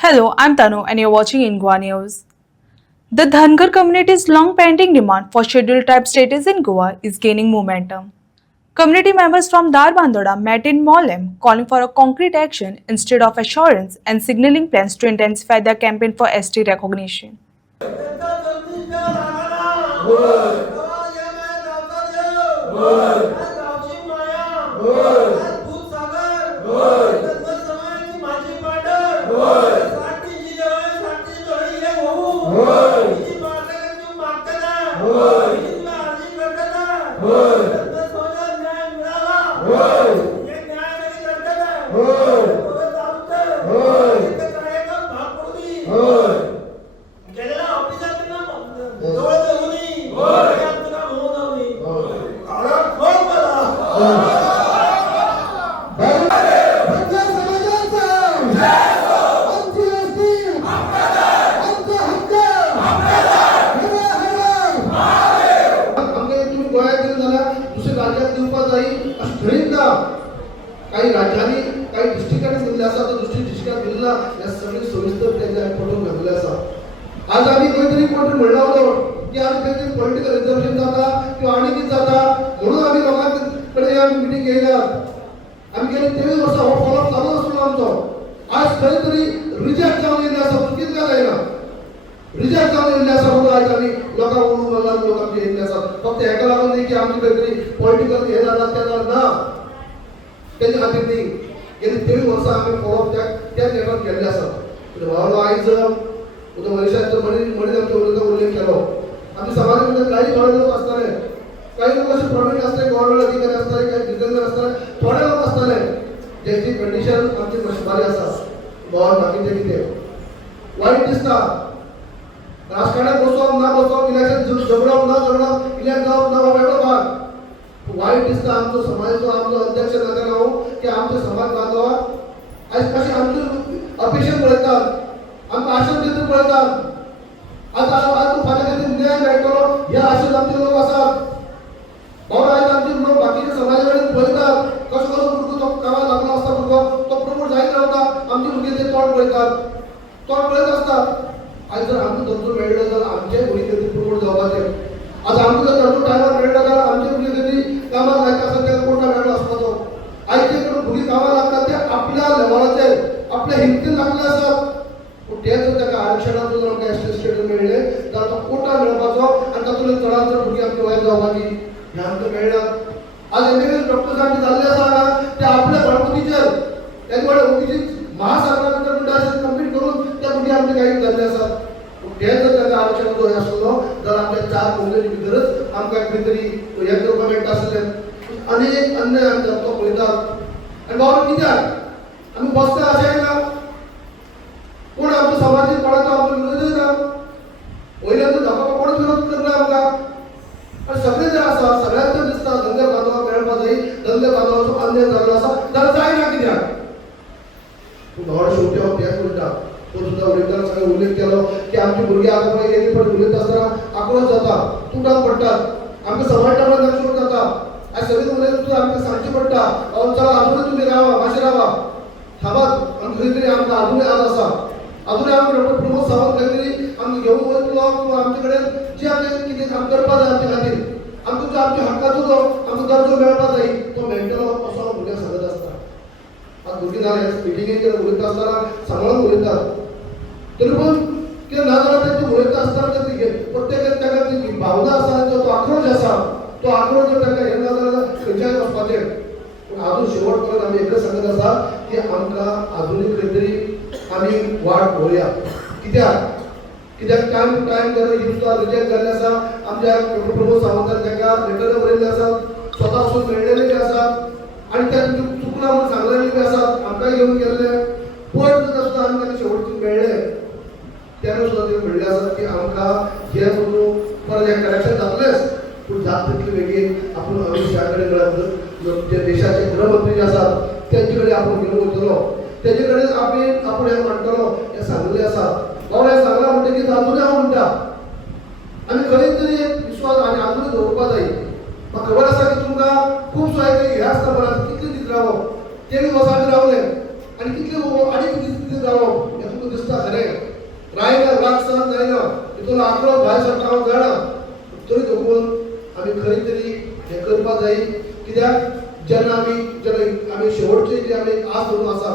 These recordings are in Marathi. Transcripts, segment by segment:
Hello, I'm Tanu and you're watching Ingwa News. The Dhangar community's long pending demand for scheduled tribe status in Goa is gaining momentum. Community members from Darbandoda met in Mollem calling for a concrete action instead of assurance and signaling plans to intensify their campaign for ST recognition. काही राज्यांनी काही डिस्ट्रिक्टांनी दिल्ले आसा तो दुसरी डिस्ट्रिक्टाक दिल्ला हे सगळे सविस्तर तेजे फोटो घातले आसा. आज आम्ही खंय कोण म्हणला होतो की आम्ही खंय पॉलिटिकल रिझर्वेशन जाता किंवा आनी कितें जाता म्हणून आम्ही लोकांकडे आम्ही मिटींग घेयल्या. आम्ही गेली 23 वर्सां हो फॉलोअप चालू आसलो आमचो. आज खंय तरी रिजेक्ट जावन येयल्ले आसा चुकीत काय जायना. रिजेक्ट जावन येयल्ले आसा म्हणून आज आमी लोकांक उलोवंक लागला लोक आमचे येयल्ले आसा. फक्त हेका लागून न्ही की आमचे खंय तरी पॉलिटिकल हे जाता ते जाता ना. तेजे खातीर न्ही गेली 23 वर्सां आमी फॉलोअप त्या लेवल केल्ले आसा. भावलो आयज उदो मनीसाचो मनीस आमचे उल्लेख केलो. आमच्या समाजामध्ये काही थोडे लोक असताले, काही लोक असे प्रवीण असताले, गव्हर्नमेंट अधिकारी असताले, काही दिग्गज असताले, थोडे लोक असताले ज्याची कंडिशन आमची बरी आसा. गोवान बाकीचे कितें वाईट दिसता. राजकारणात बसोवप ना बसोवप, इलेक्शन झगडप ना झगडप, इलेक्शन जावप ना वेगळो भाग. वाईट दिसता आमचो समाजाचो आमचो अध्यक्ष नाका हांव की आमचो समाज बांदवा आयज कशें आमची अपेक्षा पळयतात, आमकां आशा दिता पळयतात. आज फाल्यां खातीर न्याय मेळटलो ह्या आशेन आमचे लोक आसात. बाबा आयज आमचे लोक बाकीच्या समाजा कडेन पळयतात कसो कसो भुरगो तो कामाक लागलो आसता भुरगो तो प्रमोट जायत रावता. आमचे भुरगे ते तोंड पळयतात, तोंड पळयत आसतात. आयज जर आमकां दर्जो मेळ्ळो जाल्यार आमचे भुरगे खातीर प्रमोट जावपाचे. आज आमकां जर दर्जो टायमार मेळ्ळो जाल्यार आमचे भुरगे खातीर कामाक लायक आसा तेका कोर्टा मेळ्ळो आसपाचो. आयज जे करून भुरगीं कामाक लागतात ते आपल्या लेवलाचेर आपल्या हिमतीन लागले आसात. पूण ते जर ताका आरक्षणाचो जर आमकां एसटी स्टेटस मेळ्ळें जाल्यार तो कोटा मेळपाचो आनी तातूंतले चडांत चड भुरगीं आमची वयर जावपाची हें आमकां मेळना. आज एमबीबीएस डॉक्टर्स आमचे जाल्ले आसा हांगा ते आपल्या घरगुतीचेर तेजे कडेन ओबीसी महासंघान भितर कंप्लीट करून त्या भुरगीं आमचे काही जाल्ले आसात. पूण ते जर ताका आरक्षणाचो हें आसलो जाल्यार आमच्या 4 महिन्यांनी भितरच आमकां खंय तरी हें करपाक मेळटा आसलें. अनेक अन्याय आमी जाता पळयतात. आनी बाबा कित्याक आमी बसता अशें ना कोण आमचो समाजीक कोणाचो आमचो विरोध ना. वयल्यान धोका कोण विरोध करना आमकां. आनी सगळे जे आसा सगळ्यांक तर दिसता धंगर बांदोवप मेळपा जाय, धंगर बांदोवपाचो अन्याय जाल्लो आसा जाल्यार जायना कित्याक. पूण व्हड शेवटी हांव तेंच म्हणटा तो सुद्दां उलयतना सगळे उल्लेख केलो की आमची भुरगीं आतां पळय एक फावट उलयत आसतना आक्रोश जाता, तुटाक पडटात, आमकां समाज टायमार नक्षूर जाता. आयज सगळे उलयत सुद्दां आमकां सांगचें पडटा चला अजूनय तुमी रावा मातशें रावा थांबात. आमकां खंय तरी आमकां अजूनय आज आसा. अजूनय आमी डॉक्टर प्रमोद सावंत खंय तरी आमकां घेवन वयतलो किंवा आमचे कडेन जे आमचें कितें काम करपा जाय आमचे खातीर आमकां जो आमच्या हक्काचो जो आमकां दर्जो मेळपा जाय तो मेळटलो असो हांव भुरग्यांक सांगत आसता. आज भुरगीं जाले मिटिंगेक उलयता आसतना सांबाळून उलयतात तरी पूण कितें ना जाल्यार तेंचे उलयता आसतना प्रत्येकाक ताका ती भावना आसा तो आक्रोश आसा तो आक्रोश जर ताका हें ना जाल्यार खंयच्याय वचपाचें. पूण आजून शेवट पर्यंत आमी एकच सांगत आसा की आमकां आजुनूय खंय तरी आमी वाट पळोवया. कित्याक टायम टू टायम तेन्ना ही सुद्दां रिजेक्ट जाल्ले आसा. आमच्या डॉक्टर प्रमोद सावंतान ताका लेटर बरयल्ले आसात, स्वता वचून मेळ्ळेले बी आसात आनी त्या चुकला म्हूण सांगलेले बी आसात. आमकांय घेवन गेल्ले पण सुद्दां आमी ताका शेवटचे मेळ्ळे तेन्ना सुद्दां ते म्हणले आसात की आमकां हे करून परत हें करेक्शन जातलेंच पूण जात तितले बेगीन आपूण अमित शहा कडेन जे देशाचे गृहमंत्री जे आसात तेंचे कडेन आपूण घेवन वयतलो. तेजे कडेन आपूण हें म्हणटलो हें सांगलेलें आसा. बाबा हें सांगलां म्हणटकीर आजुनूय हांव म्हणटा आनी खंय तरी एक विश्वास आनी आजुनूय दवरपा जाय. म्हाका खबर आसा की तुमकां खूब सोय हे आसता बरें कितले दीस रावप तेमी वसांत रावले आनी कितले आनी कितले दीस रावप हें तुमकां दिसता. रायना राग सहन जायना तितून आकडो भायर सरता हांव जाणा तरी देखून आमी खंय तरी हें करपाक जाय कित्याक जेन्ना आमी शेवटची जी आमी आस धरून आसा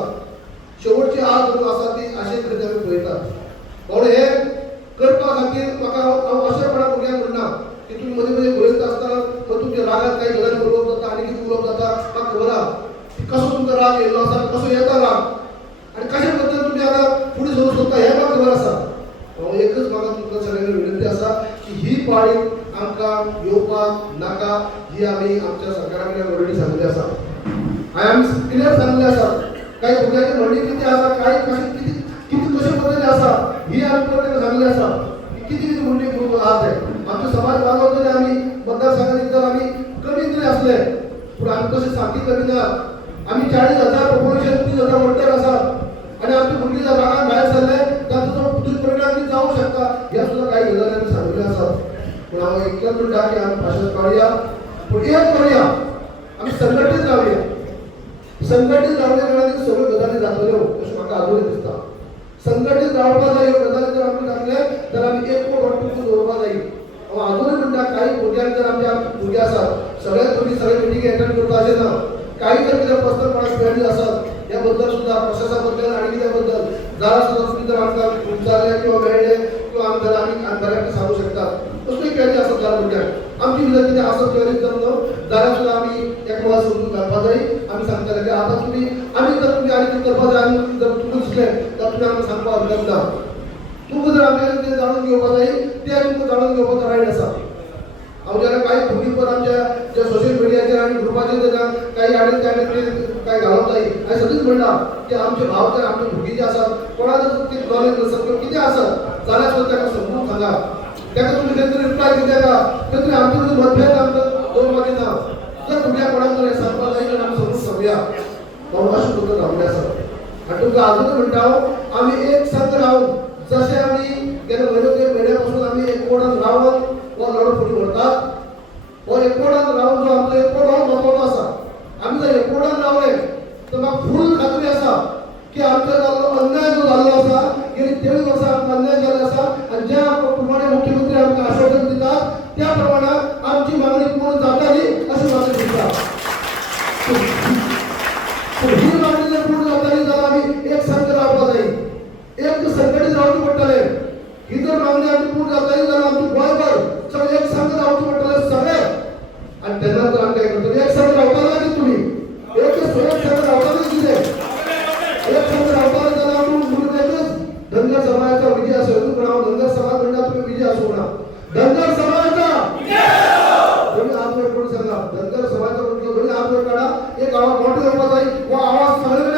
शेवटची आस धरून आसा ती आशेन खंय आमी पळयतात म्हणून हे करपा खातीर म्हाका हांव अशेंपणां भुरग्यांक म्हणना की तुमी मदीं मदीं बरयता आसतना तुमच्या रागात काही गजाली उलोवप जाता आनी कितें उलोवप जाता म्हाका खबर आहा की कसो तुमकां राग येयल्लो आसा कसो येता राग आनी कशे पद्दतीन तुमी आतां फुडें सरूंक सोदता हें म्हाका खबर आसा एकच म्हाका तुमकां सगळ्यांक विनंती आसा की ही पाळी आमकां येवपाक नाका ही आमी आमच्या सरकारा कडेन ऑलरेडी सांगली आसा हांवें क्लियर सांगलें आसा काही भुरग्यांची म्हणणी कितें आसा काही कशें कितें कशे पद्दतीन आसा ही आमी परत सांगलें आसा कितें कितें म्हणणी आहा तें आमचो समाज वागोवप तरी आमी मतदारसंघात जर आमी कमी तरी आसले पूण आमी तशें सामकी कमी ना आमी 40,000 पॉप्युलेशन 30,000 वोटर आसा आनी आमची भुरगीं जर रागान भायर सरले ताचो दुश्परिणाम बी जावंक शकता ह्या सुद्दां काही गजाली आमी सांगल्यो आसा पूण हांव इतलेंच म्हणटा की आमी भाशण काडया पूण एक करूया आमी संघटीत रावया संघटीत रावले कारणान सगळ्यो गजाली जातल्यो अशें म्हाका आजूनय दिसता संघटीत रावपाक जाय ह्यो गजाली जर आमी जातले तर आमी एक कोट वाटून दवरपाक जाय हांव आजूनय म्हणटा काही भुरग्यांक जर आमच्या भुरगे आसात सगळ्याच भुरगीं सगळे मिटींग एटेंड करता अशें ना काही जर कितें पर्सनल कोणाक क्वेरी आसात ह्या बद्दल सुद्दां प्रोसेसा बद्दल आनी कित्या बद्दल जाल्यार सुद्दां तुमी जर आमकां विचारलें किंवा मेळ्ळें किंवा आमी जर आमी बऱ्याक सांगूं शकतात कसलीय क्वेरी आसत जाल्यार भुरग्यांक आमची भितर कितें आसत क्वेरी जर न्हू जाल्यार सुद्दां आमी एकमेकाक समजून घालपाक जाय आमी सांगताले की आतां तुमी आमी जर तुमी आनी कितें करपाक जाय आमी जर तुमकां दिसलें जाल्यार तुमी आमकां सांगपाक हरकत ना तुमकां जर आमचे कितें जाणून घेवपाक जाय तें तुमकां जाणून घेवपाचो रायट आसा हांव जेन्ना काही भुरगीं पण आमच्या जे सोशल मिडियाचेर आनी ग्रुपाचेर जेन्ना काही आनी काय घालप जाय हांवें सदांच म्हणटा की आमचे भाव जर आमचे भुरगीं जे आसात कोणा जर ती नॉलेज नसत किंवा कितें आसत जाल्यार सुद्दां ताका समजून सांगा ताका तुमी खंय तरी रिप्लाय कितें का खंय तरी आमचे मदीं मतभेद आमकां दवरपाक दिना जर भुरग्याक कोणाक जर हें सांगपाक जाय जाल्यार आमी समजून सांगुया म्हणून अशें तुमकां रावलें आसा आनी तुमकां आजूनय म्हणटा हांव आमी एक संघ रावन जशें आमी गेल्या म्हयन्या पासून आमी एकवटान रावन हो लढो फुडें व्हरतात हो एकवटान रावन जो आमचो एकवट हो म्हत्वाचो आसा आमी जर एकवटान रावले तर म्हाका फूल खात्री आसा की आमचो जाल्लो अन्याय जो जाल्लो आसा गेली 23 वर्सां आमकां अन्याय जाल्लो आसा आनी ज्या प्रमाणे मुख्यमंत्री आमकां आश्वासन दितात त्या प्रमाणे आमची मागणी पूर्ण जाताली अशी म्हाका दिसता ही मागणी जर पूर्ण जाताली जाल्यार आमी एक संघ रावपाक जाय एक संघटीत रावचें पडटलें ही जर मागणी आमची पूर्ण जाताली जाल्यार आमची गोंयभर सगळे एक संघ रावचें पडटलें सगळे आनी तेन्ना तर आमी काय करतले एक संघ रावपाक जाय तुमी एक संघ रावपाक कितें एक संघ रावपाक जाल्यार आमी म्हणून एकच धनगर समाजाचा विजय असो पण हांव धनगर समाज म्हणटा तुमी विजय असो म्हणा धनगर समाजाचा तुम्ही हात वर करून सांगा धनगर समाजाचा म्हटलं तुम्ही हात वर काढा एक आवाज मोठा येवपाक जाय हो आवाज सगळे